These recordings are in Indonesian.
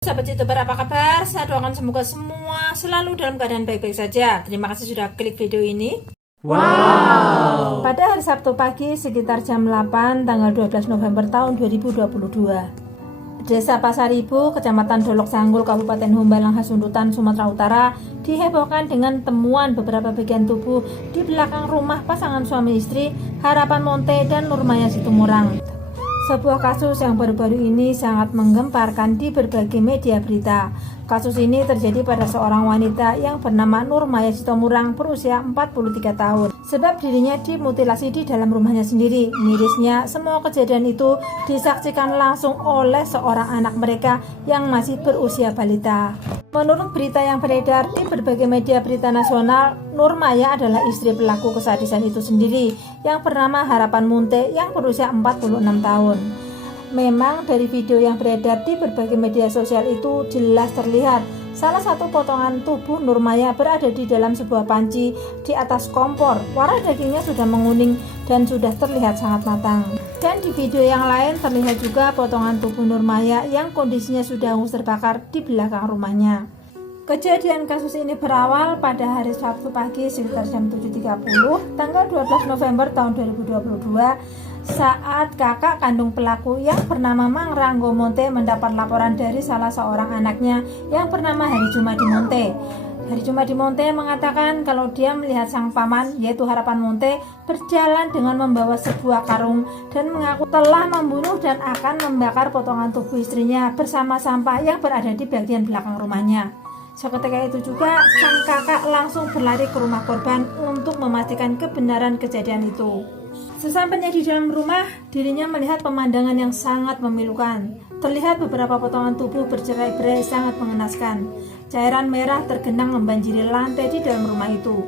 Sahabat YouTuber, apa kabar? Saya doakan semoga semua selalu dalam keadaan baik-baik saja. Terima kasih sudah klik video ini. Wow. Pada hari Sabtu pagi sekitar jam 8 tanggal 12 November tahun 2022, Desa Pasaribu, Kecamatan Dolok Sanggul, Kabupaten Humbalang Hasundutan, Sumatera Utara dihebohkan dengan temuan beberapa bagian tubuh di belakang rumah pasangan suami istri Harapan Monte dan Nurmaya Situmorang. Sebuah kasus yang baru-baru ini sangat menggemparkan di berbagai media berita. Kasus ini terjadi pada seorang wanita yang bernama Nurmaya Situmorang berusia 43 tahun. Sebab dirinya dimutilasi di dalam rumahnya sendiri. Mirisnya, semua kejadian itu disaksikan langsung oleh seorang anak mereka yang masih berusia balita. Menurut berita yang beredar di berbagai media berita nasional, Nurmaya adalah istri pelaku kesadisan itu sendiri yang bernama Harapan Monte yang berusia 46 tahun. Memang dari video yang beredar di berbagai media sosial itu jelas terlihat salah satu potongan tubuh Nurmaya berada di dalam sebuah panci di atas kompor. Warna dagingnya sudah menguning dan sudah terlihat sangat matang. Dan di video yang lain terlihat juga potongan tubuh Nurmaya yang kondisinya sudah hangus terbakar di belakang rumahnya. Kejadian kasus ini berawal pada hari Sabtu pagi sekitar jam 7.30 tanggal 12 November tahun 2022 saat kakak kandung pelaku yang bernama Mang Ranggo Monte mendapat laporan dari salah seorang anaknya yang bernama Hari Jumadi Monte. Hari Jumadi Monte mengatakan kalau dia melihat sang paman yaitu Harapan Monte berjalan dengan membawa sebuah karung dan mengaku telah membunuh dan akan membakar potongan tubuh istrinya bersama sampah yang berada di bagian belakang rumahnya. Seketika itu juga sang kakak langsung berlari ke rumah korban untuk memastikan kebenaran kejadian itu. Sesampainya di dalam rumah, dirinya melihat pemandangan yang sangat memilukan. Terlihat beberapa potongan tubuh bercerai-berai sangat mengenaskan. Cairan merah tergenang membanjiri lantai di dalam rumah itu.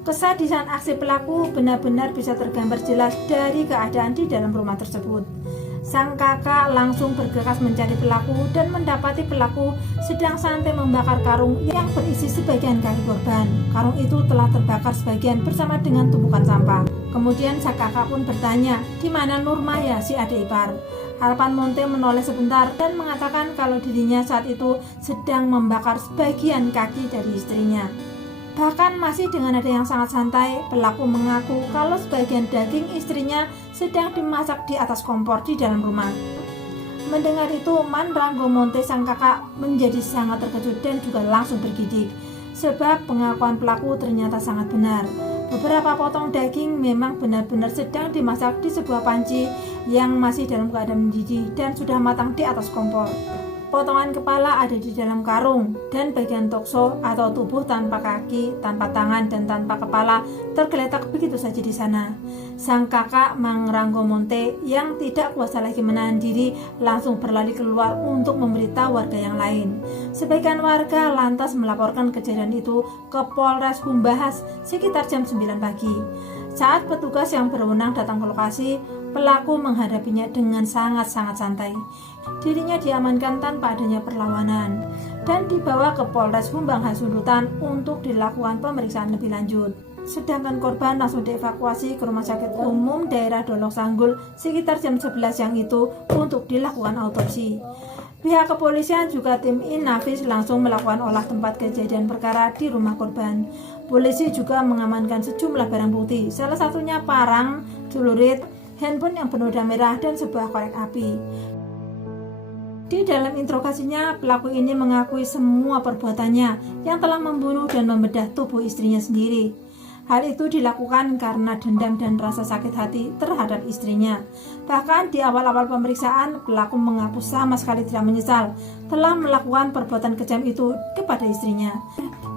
Kesadisan aksi pelaku benar-benar bisa tergambar jelas dari keadaan di dalam rumah tersebut. Sang kakak langsung bergegas mencari pelaku dan mendapati pelaku sedang santai membakar karung yang berisi sebagian kaki korban. Karung itu telah terbakar sebagian bersama dengan tumpukan sampah. Kemudian sang kakak pun bertanya, di mana Nurmaya si adik ipar? Harapan Monte menoleh sebentar dan mengatakan kalau dirinya saat itu sedang membakar sebagian kaki dari istrinya. Bahkan masih dengan nada yang sangat santai, pelaku mengaku kalau sebagian daging istrinya sedang dimasak di atas kompor di dalam rumah. Mendengar itu, Mang Ranggo Monte sang kakak menjadi sangat terkejut dan juga langsung bergidik. Sebab pengakuan pelaku ternyata sangat benar. Beberapa potong daging memang benar-benar sedang dimasak di sebuah panci yang masih dalam keadaan mendidih dan sudah matang di atas kompor. Potongan kepala ada di dalam karung dan bagian tokso atau tubuh tanpa kaki, tanpa tangan, dan tanpa kepala tergeletak begitu saja di sana. Sang kakak Mang Ranggo Monte yang tidak kuasa lagi menahan diri langsung berlari keluar untuk memberitahu warga yang lain. Sebagian warga lantas melaporkan kejadian itu ke Polres Humbahas sekitar jam 9 pagi. Saat petugas yang berwenang datang ke lokasi, pelaku menghadapinya dengan sangat-sangat santai. Dirinya diamankan tanpa adanya perlawanan dan dibawa ke Polres Humbang Hasundutan untuk dilakukan pemeriksaan lebih lanjut. Sedangkan korban langsung dievakuasi ke Rumah Sakit Umum Daerah Dolok Sanggul sekitar jam 11 siang itu untuk dilakukan autopsi. Pihak kepolisian juga tim Inafis langsung melakukan olah tempat kejadian perkara di rumah korban. Polisi juga mengamankan sejumlah barang bukti, salah satunya parang, celurit, handphone yang bernoda merah, dan sebuah korek api. Di dalam interogasinya, pelaku ini mengakui semua perbuatannya yang telah membunuh dan membedah tubuh istrinya sendiri. Hal itu dilakukan karena dendam dan rasa sakit hati terhadap istrinya. Bahkan di awal-awal pemeriksaan, pelaku mengaku sama sekali tidak menyesal telah melakukan perbuatan kejam itu kepada istrinya.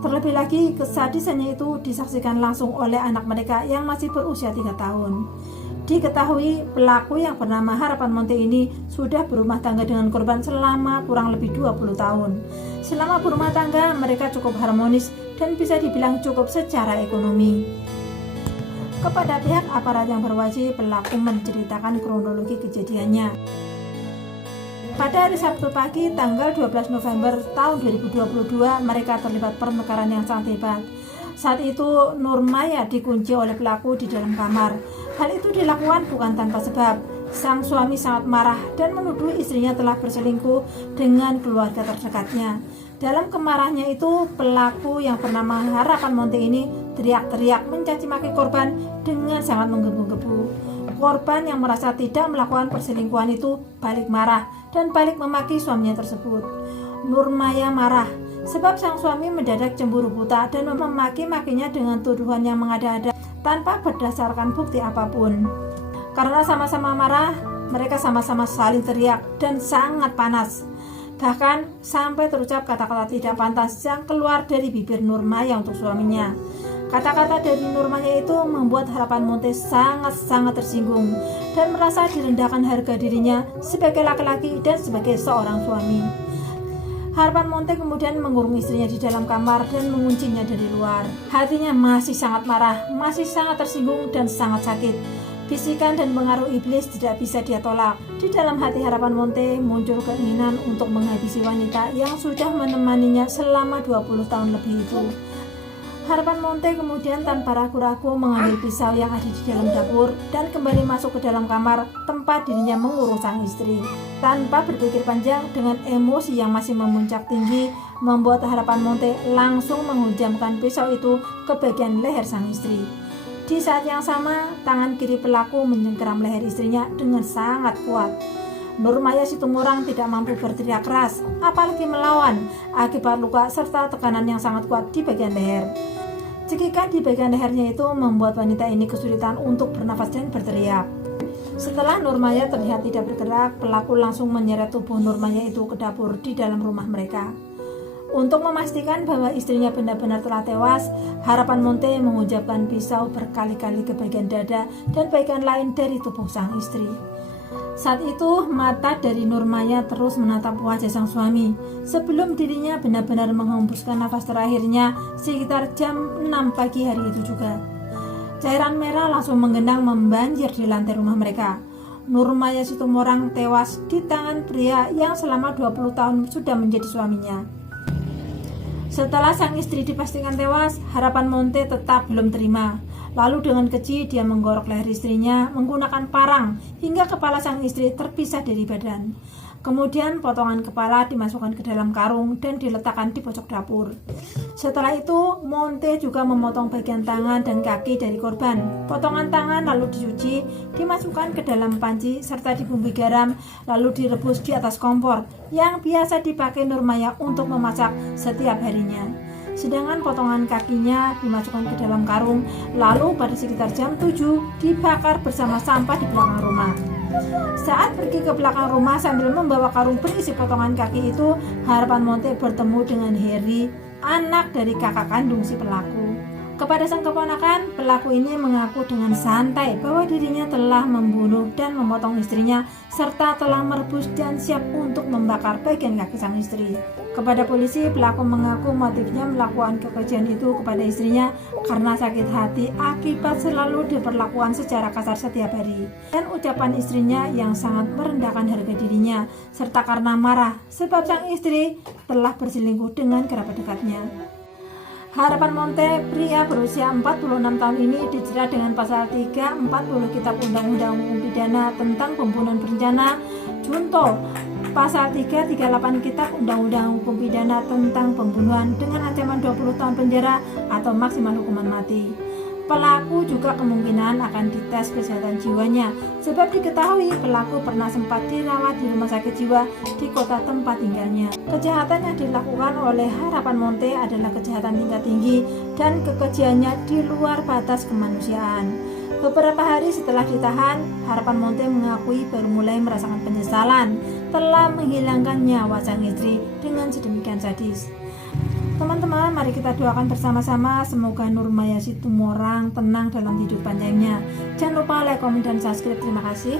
Terlebih lagi, kesadisannya itu disaksikan langsung oleh anak mereka yang masih berusia 3 tahun. Diketahui pelaku yang bernama Harapan Monte ini sudah berumah tangga dengan korban selama kurang lebih 20 tahun. Selama berumah tangga, mereka cukup harmonis dan bisa dibilang cukup secara ekonomi. Kepada pihak aparat yang berwajib, pelaku menceritakan kronologi kejadiannya. Pada hari Sabtu pagi tanggal 12 November tahun 2022, mereka terlibat pertukaran yang sangat hebat. Saat itu Nurmaya dikunci oleh pelaku di dalam kamar. Hal itu dilakukan bukan tanpa sebab. Sang suami sangat marah dan menuduh istrinya telah berselingkuh dengan keluarga terdekatnya. Dalam kemarahannya itu, pelaku yang bernama Harapan Monte ini teriak-teriak mencaci maki korban dengan sangat menggebu-gebu. Korban yang merasa tidak melakukan perselingkuhan itu balik marah dan balik memaki suaminya tersebut. Nurmaya marah sebab sang suami mendadak cemburu buta dan memaki-makinya dengan tuduhan yang mengada-ada tanpa berdasarkan bukti apapun. Karena sama-sama marah, mereka sama-sama saling teriak dan sangat panas. Bahkan sampai terucap kata-kata tidak pantas yang keluar dari bibir Nurmaya untuk suaminya. Kata-kata dari Nurmaya itu membuat Harapan Monte sangat-sangat tersinggung dan merasa direndahkan harga dirinya sebagai laki-laki dan sebagai seorang suami. Harapan Monte kemudian mengurung istrinya di dalam kamar dan menguncinya dari luar. Hatinya masih sangat marah, masih sangat tersinggung dan sangat sakit. Bisikan dan pengaruh iblis tidak bisa dia tolak. Di dalam hati Harapan Monte muncul keinginan untuk menghabisi wanita yang sudah menemaninya selama 20 tahun lebih itu. Harapan Monte kemudian tanpa ragu-ragu mengambil pisau yang ada di dalam dapur dan kembali masuk ke dalam kamar tempat dirinya mengurung sang istri. Tanpa berpikir panjang, dengan emosi yang masih memuncak tinggi, membuat Harapan Monte langsung menghujamkan pisau itu ke bagian leher sang istri. Di saat yang sama, tangan kiri pelaku menyengkeram leher istrinya dengan sangat kuat. Nurmaya Situmorang tidak mampu berteriak keras, apalagi melawan, akibat luka serta tekanan yang sangat kuat di bagian leher. Cekikan di bagian lehernya itu membuat wanita ini kesulitan untuk bernafas dan berteriak. Setelah Nurmaya terlihat tidak bergerak, pelaku langsung menyeret tubuh Nurmaya itu ke dapur di dalam rumah mereka. Untuk memastikan bahwa istrinya benar-benar telah tewas, Harapan Monte menghujamkan pisau berkali-kali ke bagian dada dan bagian lain dari tubuh sang istri. Saat itu, mata dari Nurmaya terus menatap wajah sang suami sebelum dirinya benar-benar menghembuskan nafas terakhirnya sekitar jam 6 pagi hari itu juga. Cairan merah langsung menggenang membanjir di lantai rumah mereka. Nurmaya Situmorang tewas di tangan pria yang selama 20 tahun sudah menjadi suaminya. Setelah sang istri dipastikan tewas, Harapan Monte tetap belum terima. Lalu dengan keji dia menggorok leher istrinya menggunakan parang hingga kepala sang istri terpisah dari badan. Kemudian potongan kepala dimasukkan ke dalam karung dan diletakkan di pojok dapur. Setelah itu, Monte juga memotong bagian tangan dan kaki dari korban. Potongan tangan lalu dicuci, dimasukkan ke dalam panci serta dibumbui garam, lalu direbus di atas kompor yang biasa dipakai Nurmaya untuk memasak setiap harinya. Sedangkan potongan kakinya dimasukkan ke dalam karung, lalu pada sekitar jam 7 dibakar bersama sampah di belakang rumah. Saat pergi ke belakang rumah sambil membawa karung berisi potongan kaki itu, Harapan Monte bertemu dengan Heri, anak dari kakak kandung si pelaku. Kepada sang keponakan, pelaku ini mengaku dengan santai bahwa dirinya telah membunuh dan memotong istrinya serta telah merebus dan siap untuk membakar bagian kaki sang istri. Kepada polisi, pelaku mengaku motifnya melakukan kekejian itu kepada istrinya karena sakit hati akibat selalu diperlakukan secara kasar setiap hari, dan ucapan istrinya yang sangat merendahkan harga dirinya, serta karena marah sebab sang istri telah berselingkuh dengan kerabat dekatnya. Harapan Monte, pria berusia 46 tahun ini dijerat dengan pasal 340 Kitab Undang-Undang Hukum Pidana tentang pembunuhan berencana junto, pasal 338 Kitab Undang-Undang Hukum Pidana tentang pembunuhan dengan ancaman 20 tahun penjara atau maksimal hukuman mati. Pelaku juga kemungkinan akan dites kesehatan jiwanya sebab diketahui pelaku pernah sempat dirawat di rumah sakit jiwa di kota tempat tinggalnya. Kejahatan yang dilakukan oleh Harapan Monte adalah kejahatan tingkat tinggi dan kekejiannya di luar batas kemanusiaan. Beberapa hari setelah ditahan, Harapan Monte mengakui baru mulai merasakan penyesalan telah menghilangkan nyawa sang istri dengan sedemikian sadis. Teman-teman, mari kita doakan bersama-sama semoga Nurmaya Situmorang tenang dalam hidup panjangnya. Jangan lupa like, komen, dan subscribe. Terima kasih.